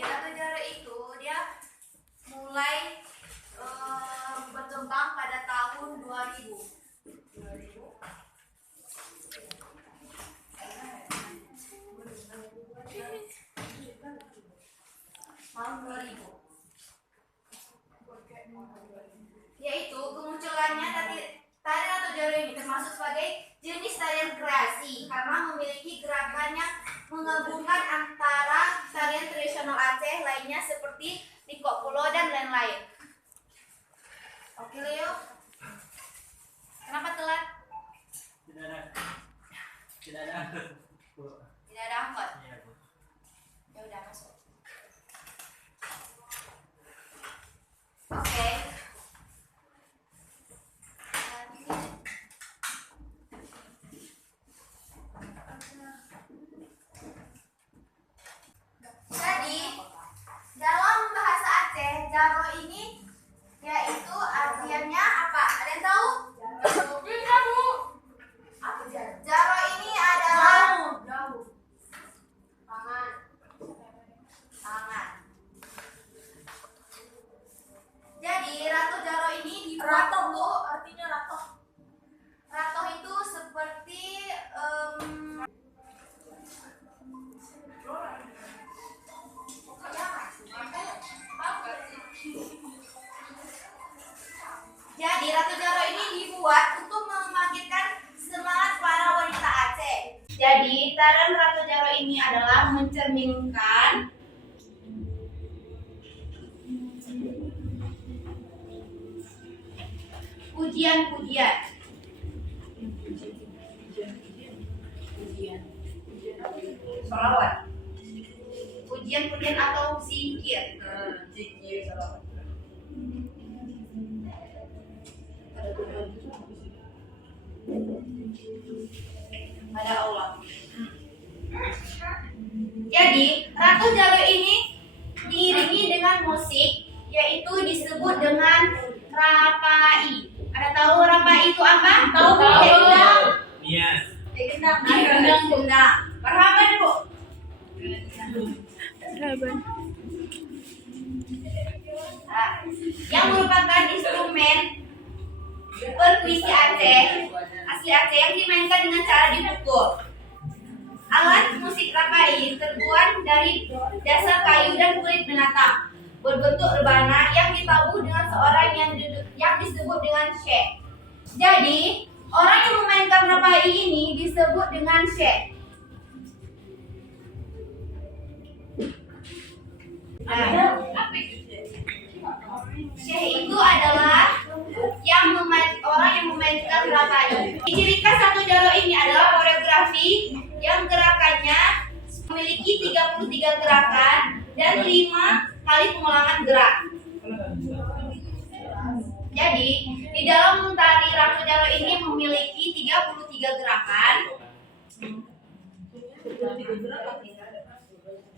Ratu Jaro itu dia mulai berkembang pada tahun 2000. Yaitu kemunculannya tari Ratu Jaro ini termasuk sebagai jenis tarian kreasi karena memiliki gerakan yang menggabungkan antara tarian tradisional Aceh lainnya seperti Likok Pulo dan lain-lain. Oke Leo, kenapa telat? Tidak ada angkot. Tidak ada angkot. Iya, Bu. Ya udah masuk. Oke. Jadi dalam bahasa Aceh, Jaro ini yaitu artiannya apa? Ada yang tahu? Kamu. Apa Jaro? Jaro ini adalah jauh. Tangan. Jadi Ratu Jaro ini dibuat untuk Artinya ratoh. Ratoh itu seperti jadi Ratu Jaro ini dibuat untuk membangkitkan semangat para wanita Aceh. Jadi tarian Ratu Jaro ini adalah mencerminkan pujian-pujian. Salawat. Pujian-pujian atau zikir. Zikir salawat. Pada Allah. Jadi Ratu Jaro ini diiringi dengan musik yaitu disebut dengan rapai. Ada tahu rapai itu apa? Tahu gendang. Iya. Gendang. Marhaban Bu. Nah, yang merupakan instrumen perkuisi Aceh asli Aceh yang dimainkan dengan cara dipukul. Alat musik rapai terbuat dari dasar kayu dan kulit binatang berbentuk rebana yang ditabuh dengan seorang yang disebut dengan syekh. Jadi orang yang memainkan rapai ini disebut dengan syekh. Nah, syekh itu adalah orang yang memainkan rapai. Ciri khas Ratu Jaro ini adalah koreografi yang gerakannya memiliki 33 gerakan dan 5 kali pengulangan gerak. Jadi, di dalam tari Ratu Jaro ini memiliki 33 gerakan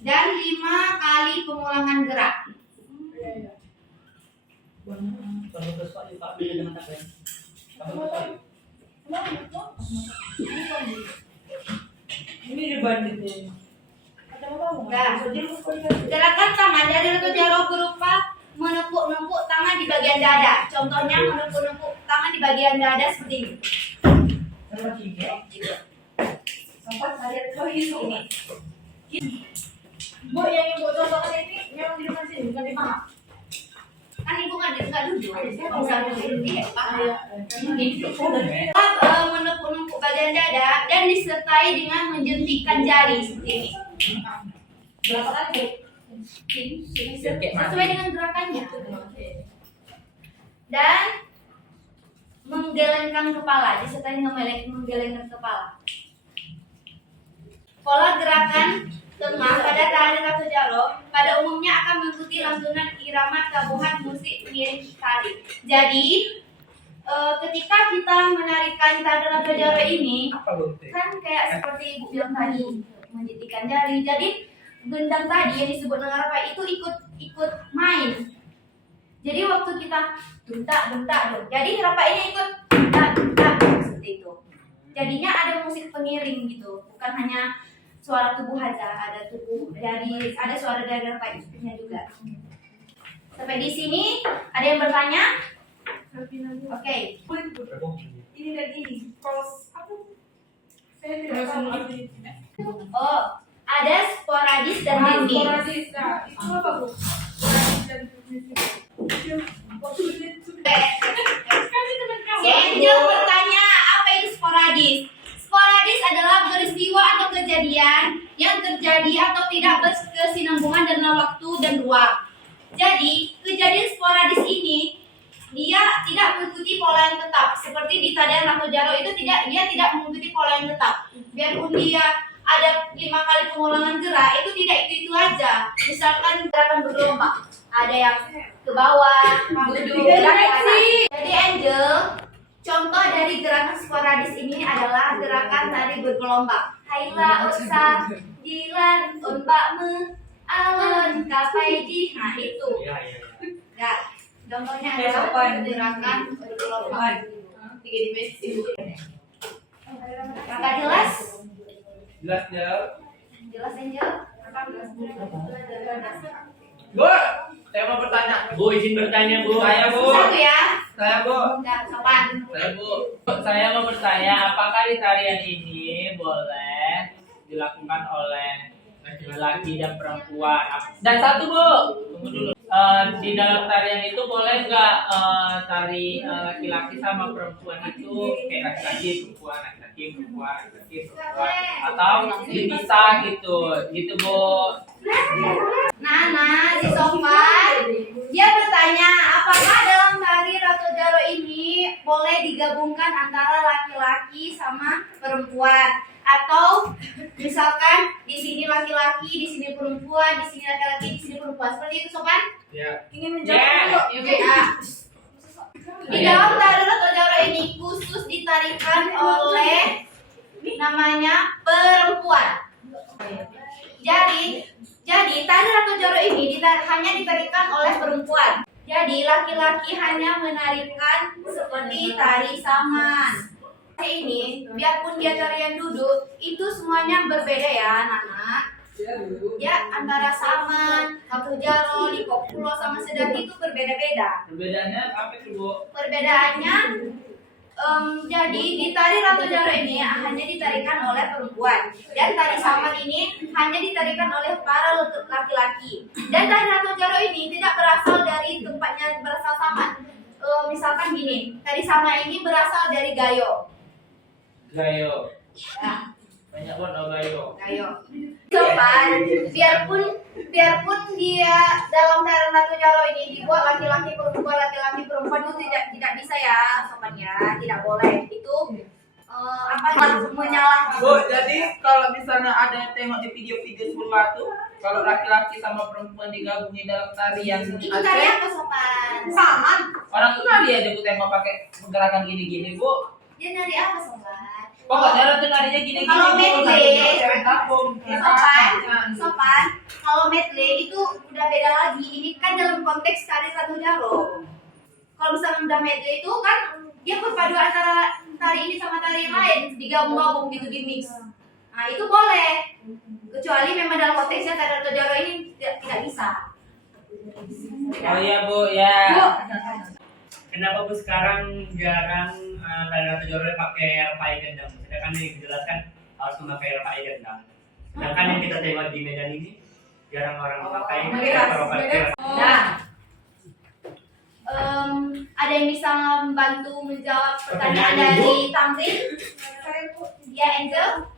dan 5 kali pengulangan gerak. Kalau sesuatu Pak beda dengan apa ya? Kamu tahu? Ini dibanding nih. Nah, gerakan tangan dari Ratu Jaro berupa menepuk-nepuk tangan di bagian dada. Contohnya menepuk-nepuk tangan di bagian dada seperti ini. Sampai saya tahu itu. Bu, yang ibu contohkan ini yang di depan sini bukan di mana? Kan ibu nggak duduk. Bisa duduk dia. Menepuk-nepuk bagian dada dan disertai dengan menjentikkan jari seperti ini. Berapa kali? Sesuai dengan gerakannya. Dan menggelengkan kepala, disertai dengan menggelengkan kepala. Pola gerakan tengah pada tari Ratu Jaro pada umumnya akan mengikuti lantunan irama tabuhan musik pengiring tari. Jadi ketika kita menarikan tari Ratu Jaro ini kan kayak seperti ibu bilang tadi menjentikan jari. Jadi gendang tadi yang disebut dengan rapai itu ikut main. Jadi waktu kita bentak, jadi rapai ini ikut bentak seperti itu. Jadinya ada musik pengiring gitu, bukan hanya suara tubuh aja, ada tubuh Jadi ada suara dari Pak-nya juga. Sampai di sini ada yang bertanya? Oke. Ini dan ini. Kalau aku saya tidak tahu artinya. Oh, ada sporadis dan ritmik. Sporadis. Nah, itu apa, Bu? Sporadis dan ritmik. Si Angel bertanya, apa itu sporadis? Sporadis adalah peristiwa atau kejadian yang terjadi atau tidak berkesinambungan dalam waktu dan ruang. Jadi, kejadian sporadis ini dia tidak mengikuti pola yang tetap. Seperti di tarian Ratu Jaro itu dia tidak mengikuti pola yang tetap. Biarpun dia ada 5 kali pengulangan gerak, itu tidak itu aja. Misalkan gerakan bergelombang, ada yang ke bawah, duduk, gerak ke atas. Jadi Angel, contoh dari gerakan sporadis ini adalah gerakan tari bergelombang. Haila osa, dilan, unbakme, alon, kapaiji. Nah itu. Ya, contohnya adalah gerakan bergelombang. Tiga dimensi. Kakak jelas? Jelas ya. Jelas Angel? Bu, saya mau bertanya. Bu, izin bertanya, Bu. Saya, Bu. Satu ya. Saya, Bu. Enggak, sopan. Saya, Bu. Saya mau bertanya, apakah di tarian ini boleh dilakukan oleh laki-laki dan perempuan? Dan satu, Bu, tunggu dulu. Di dalam tarian itu boleh nggak tari laki-laki sama perempuan itu kayak laki-laki perempuan, laki-laki perempuan, laki-laki perempuan, atau dipisah gitu, gitu, Bu. Nana di sofa, dia bertanya, apakah dalam tari Ratu Jaro ini boleh digabungkan antara laki-laki sama perempuan? Atau misalkan di sini laki-laki, di sini perempuan, di sini laki-laki, di sini perempuan. Seperti itu, Sopan? Ya. ingin menjawab dulu. Oke, di dalam tari Ratu Jaro ini khusus ditarikan oleh namanya perempuan. Jadi tari Ratu Jaro ini hanya ditarikan oleh perempuan. Jadi laki-laki hanya menarikan seperti tari saman. Ini biarpun dia tarian duduk, itu semuanya berbeda ya, anak-anak. Ya, antara saman, Ratu Jaro, Likopulo sama Sedati itu berbeda-beda. Perbedaannya apa itu, Bu? Perbedaannya jadi di tari Ratu Jaro ini hanya ditarikan oleh perempuan, dan tari saman ini hanya ditarikan oleh para laki-laki. Dan tari Ratu Jaro ini tidak berasal dari tempatnya berasal saman. Misalkan gini, tari saman ini berasal dari Gayo. Gayo. Ya, Banyak banget gayo. Gayo. Sopan, biarpun dia dalam tari Ratu Jaro ini dibuat laki-laki perempuan itu tidak bisa ya, sopan ya, tidak boleh. Itu menyalah. Bu, jadi kalau misalnya ada yang tengok di video-video sebelah tuh, kalau laki-laki sama perempuan digabungin dalam tarian Itu tari Aceh, apa, Sopan? Saman. orang tuh nari aja Bu tengok pakai gerakan gini-gini, Bu. Dia nari apa, Sopan? Pokoknya orang tuh narinya gini-gini. Kalau Bu. medley, Cewek kampung. Sopan, kalau medley itu udah beda lagi. Ini kan dalam konteks tari Ratu Jaro. Kalau misalnya udah medley itu kan dia berpadu antara tari ini sama tari yang lain, digabung-gabung gitu, di mix. Nah itu boleh, kecuali memang dalam konteksnya tari Ratu Jaro ini tidak bisa. Oh iya Bu, ya. Kenapa, Bu, sekarang jarang tari Ratu Jaro pakai repai gendang? Sedangkan yang dijelaskan harus memakai repai gendang. Sedangkan yang kita tengok di Medan ini jarang orang memakai repai. Nah, ada yang bisa membantu menjawab pertanyaan dari Tamrin? Saya, Bu. Ya, Angel.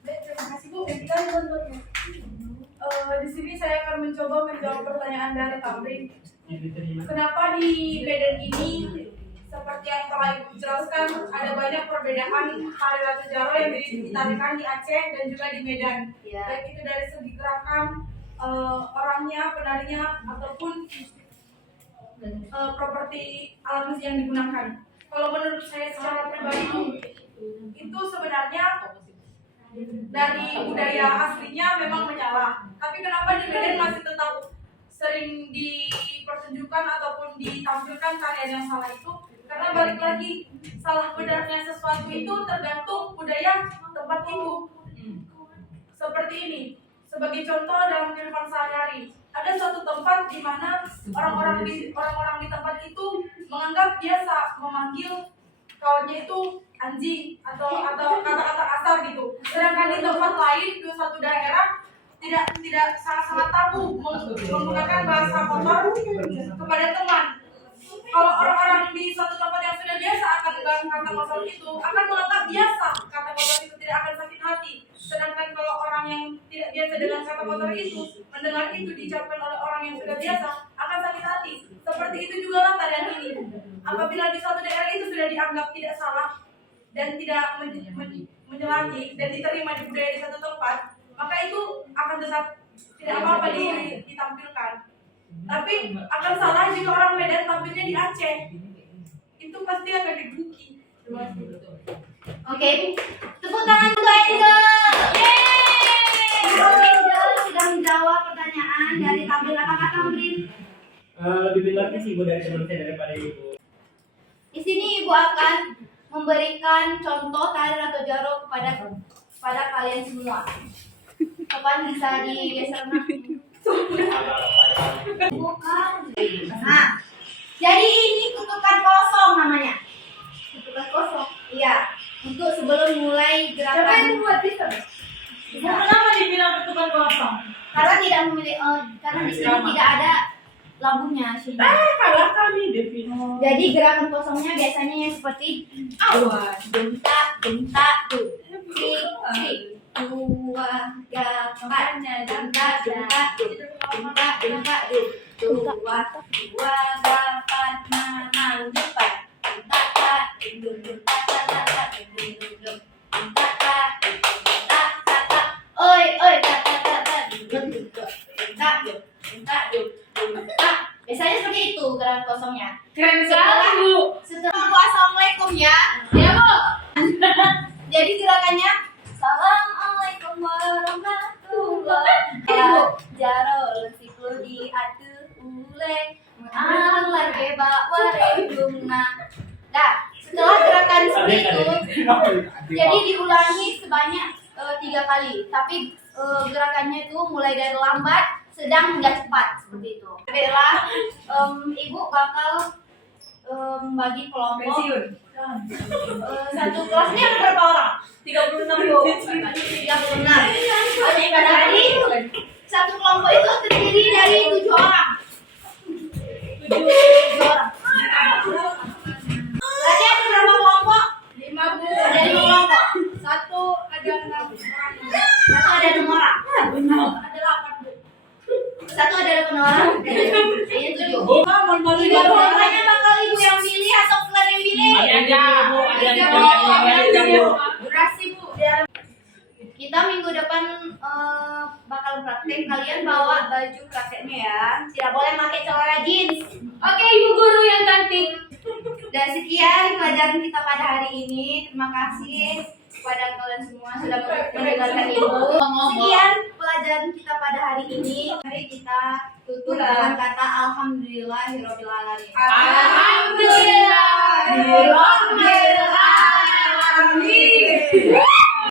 Terima kasih, Bu. Kita bentuknya. Di sini saya akan mencoba menjawab pertanyaan dari Tamrin. Kenapa di Medan ini seperti yang telah Ibu jelaskan ada banyak perbedaan tari Ratu Jaro yang ditarikan di Aceh dan juga di Medan. Ya. Baik itu dari segi gerakan, orangnya, penarinya ataupun properti alat musik yang digunakan. Kalau menurut saya secara pribadi itu sebenarnya dari budaya aslinya memang menyalah. Tapi kenapa di Medan masih tetap sering dipertunjukkan ataupun ditampilkan tarian yang salah itu? Karena balik lagi, salah benarnya sesuatu itu tergantung budaya tempat itu. Seperti ini, Sebagai contoh dalam kehidupan sehari-hari, ada suatu tempat di mana orang-orang di tempat itu menganggap biasa memanggil kawannya itu anjing atau kata-kata kasar gitu. Sedangkan di tempat lain di suatu daerah tidak sangat tabu menggunakan bahasa kotor kepada teman. Kalau orang-orang di suatu tempat yang sudah biasa akan menggunakan kata kotor itu akan menganggap biasa kata kotor itu tidak akan sakit hati. Sedangkan kalau orang yang tidak biasa dengan kata kotor itu mendengar itu diucapkan oleh orang yang sudah biasa akan sakit hati. Seperti itu juga lah tarian ini. Apabila di suatu daerah itu sudah dianggap tidak salah dan tidak menyalahi dan diterima di budaya di satu tempat, maka itu akan tetap tidak apa-apa ditampilkan. Tapi akan salah jika orang Medan tampilnya di Aceh, itu pasti akan dibuki. Oke, tepuk tangan untuk Angel. Yeay! Angel sudah menjawab pertanyaan dari Tamrin. Apakah Tamrin? Lebih benar sih ibu dari teman saya daripada ibu. Di sini ibu akan memberikan contoh tarian atau jaro kepada kalian semua. Kapan bisa digeser nak? Bukan. Nah, jadi ini kutukan kosong namanya. Kutukan kosong. Iya. Untuk sebelum mulai gerakan. Kenapa dibilang kutukan kosong? Karena tidak memilih. Karena di sini tidak ada lagunya sih. Kalah kami Devino. Jadi gerakan kosongnya biasanya yang seperti awas, bentak, bentak, tuh, tik, dua, gampang, bentak, bentak, bentak, bentak, dua, gampang, enam, depan, bentak, bentak, bentak, oi, bentak, biasanya seperti itu gerakan kosongnya. Keren sekali Bu. Setelah Bu, assalamualaikum ya. Ya Bu. Jadi gerakannya assalamualaikum warahmatullahi wabarakatuh. Jaro lesiku di atuh uleng mengalang lagi warehumna. Nah, setelah gerakan seperti itu, jadi diulangi sebanyak 3 kali. Tapi gerakannya itu mulai dari lambat, sedang hingga cepat seperti itu. Adalah ibu bakal bagi kelompok. Satu kelasnya ada berapa orang? 36 Bu. 36. Dari satu kelompok itu terdiri dari 7 orang. 7 orang. Berarti ada berapa kelompok? 5 Bu. Ada 5 kelompok. Satu ada 6 orang. Satu ada 6 orang. Ada 8 Bu. Satu ada 8 orang. Kayaknya 7. Malu-malu Ibu kelompoknya bakal ibu yang pilih atau kalian yang pilih? Ada Bu, ada Bu. Durasi Bu. Kita minggu depan bakal praktek. Kalian bawa baju prakteknya ya. Tidak boleh pakai celana jeans. Oke Ibu guru yang cantik. Dan sekian pelajaran kita pada hari ini. Terima kasih kepada kalian semua sudah mendengarkan ibu. Sekian pelajaran kita pada hari ini. Mari kita tutup dengan kata alhamdulillahirabbil alamin. Alhamdulillah.